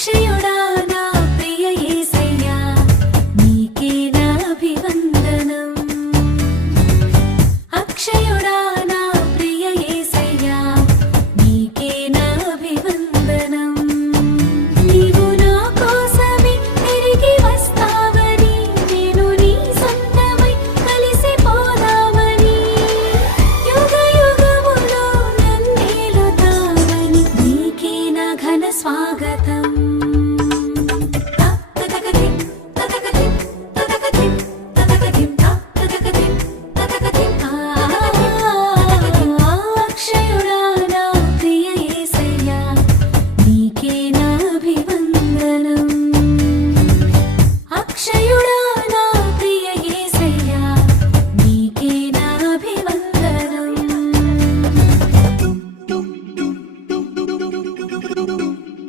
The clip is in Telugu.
అక్షయుడా నా ప్రియ యేసయ్యా నీకే నా అభివందనం అక్షయుడా నా ప్రియ యేసయ్యా నీకే నా అభివందనం నీవు నా కోసమే తిరిగి వస్తావని నేను నీ సొంతమై కలిసిపోదామని యుగ యుగములో నన్నేలుతావని నీకే నా ఘన స్వాగతం